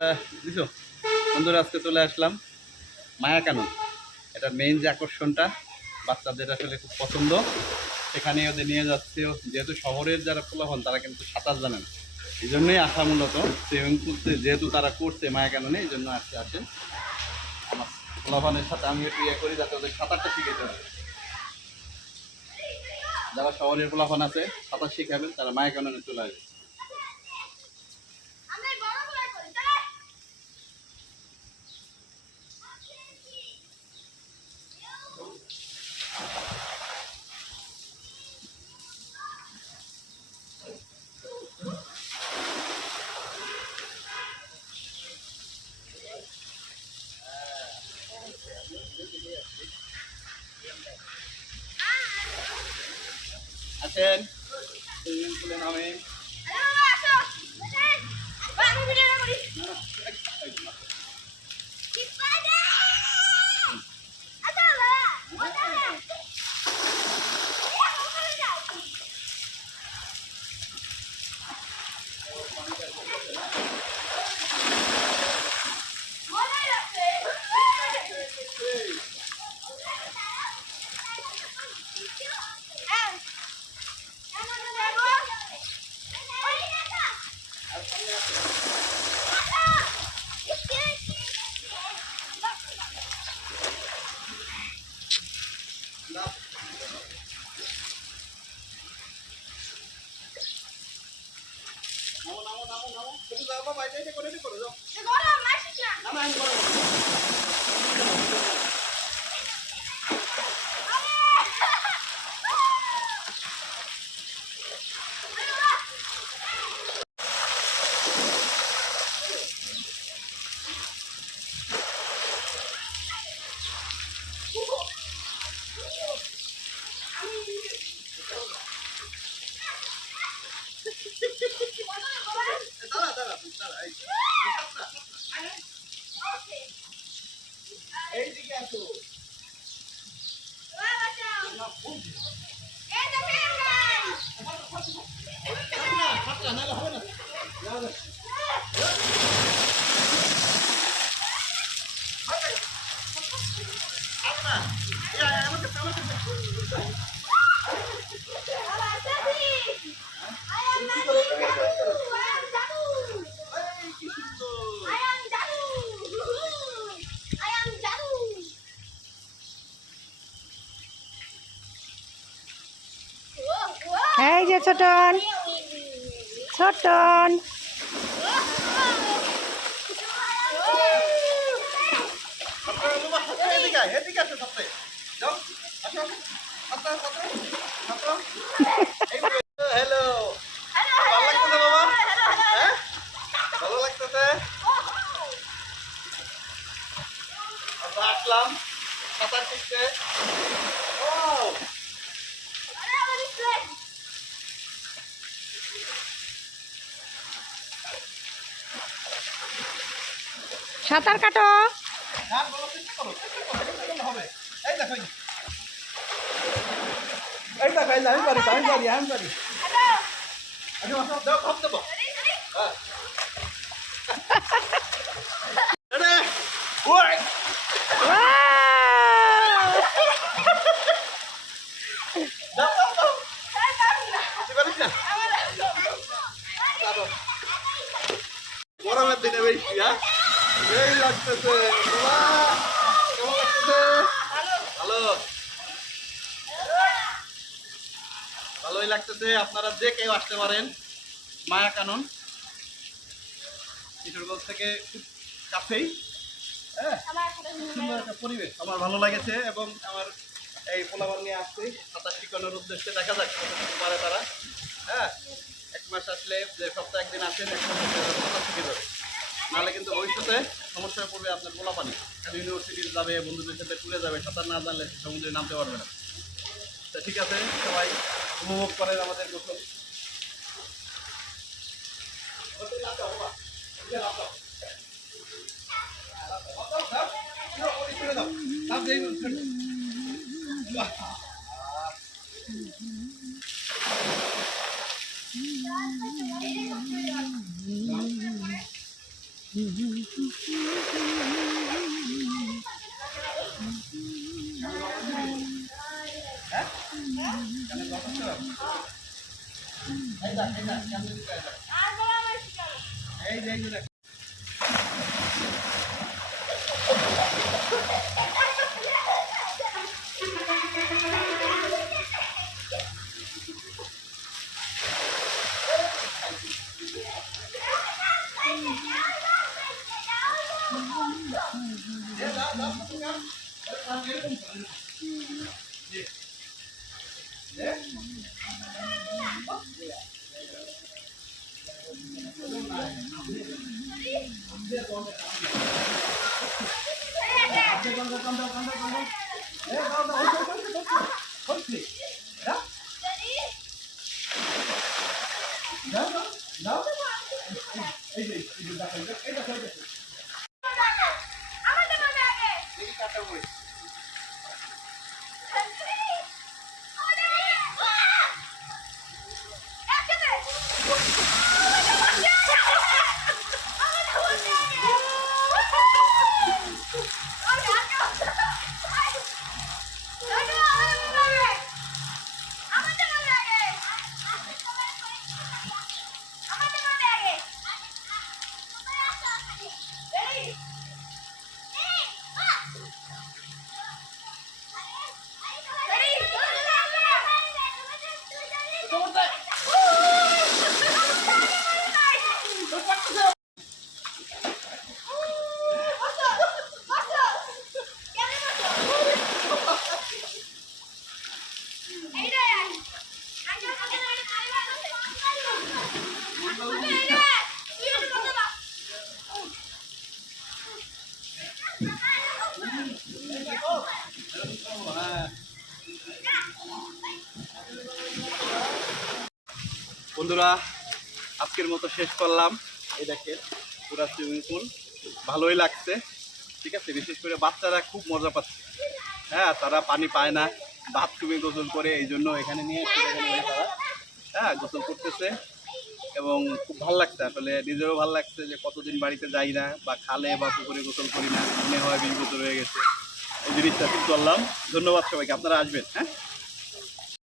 বুঝছো বন্ধুরা, আজকে চলে আসলাম মায়া কানন। এটার মেইন যে আকর্ষণটা বাচ্চাদের আসলে খুব পছন্দ, সেখানে ওদের নিয়ে যাচ্ছে। যেহেতু শহরের যারা পোলাপান তারা কিন্তু সাঁতার জানে না, এই জন্যই আসা মূলত। সুইমিং পুল যেহেতু তারা করছে মায়া কাননে, এই জন্য আজকে আসেন। আমার পোলাপানের সাথে আমি একটু ইয়ে করি যাতে ওদের সাঁতারটা শিখেতে হবে। যারা শহরের পোলাপান আছে সাঁতার শিখাবেন, তারা মায়া কাননে চলে আসবে। আসেন সুইমিং পুলে নামেন। এই যে ছোটন ছোটন হ্যালো, ভালো লাগতেছে বাবা? হ্যাঁ, ভালো লাগতেছে। আমরা আসলাম সাঁতার শিখতে। সাঁতার কাটো। হবে এই দেখো, এই দেখো, এই আমি পারি, আমি পারি, আমি পারি। আচ্ছা দাও, ভাব দেবো। হ্যাঁ ওই দাও দাও দাও, তুই পারিস না? গরমের দিনে বেশি, হ্যাঁ এই লাগতেছে। কেমন লাগতেছে? ভালো, ভালোই লাগতেছে। আপনারা যে কেউ আসতে পারেন মায়া কানন, কিশোরগঞ্জ থেকে খুব কাছেই। হ্যাঁ, সুন্দর একটা পরিবেশ আমার ভালো লেগেছে, এবং আমার এই পোলাবার নিয়ে আসছি সাঁতার শিখানোর উদ্দেশ্যে। দেখা যাক কতটুকু পারে তারা। হ্যাঁ, এক মাস আসলে, যে সপ্তাহে একদিন আসেন, এক মাস সাঁতার শিখে যাবে, নাহলে কিন্তু ভবিষ্যতে সমস্যায় পড়বে আপনার পোলাপানি। ইউনিভার্সিটি যাবে, বন্ধুদের সাথে টুরে যাবে, সাঁতার না জানলে সমুদ্রে নামতে পারবে না। তা ঠিক আছে, সবাই উপভোগ করেন আমাদের গোসল। হ্যাঁ কানে বাতাস এই যে দেখ বন্ধুরা আজকের মতো শেষ করলাম। এই দেখেন পুরা সুইমিং পুল ভালোই লাগছে, ঠিক আছে। বিশেষ করে বাচ্চারা খুব মজা পাচ্ছে। হ্যাঁ, তারা পানি পায় না, বাথরুমে গোসল করে, এই জন্য এখানে নিয়ে তারা হ্যাঁ গোসল করতেছে এবং খুব ভালো লাগছে। আসলে নিজেরও ভালো লাগছে যে কতদিন বাড়িতে যাই না বা খালে বা পুকুরে গোসল করি না, মনে হয় 20 বছর হয়ে গেছে। এই জিনিসটা ঠিক করলাম। ধন্যবাদ সবাইকে, আপনারা আসবেন। হ্যাঁ।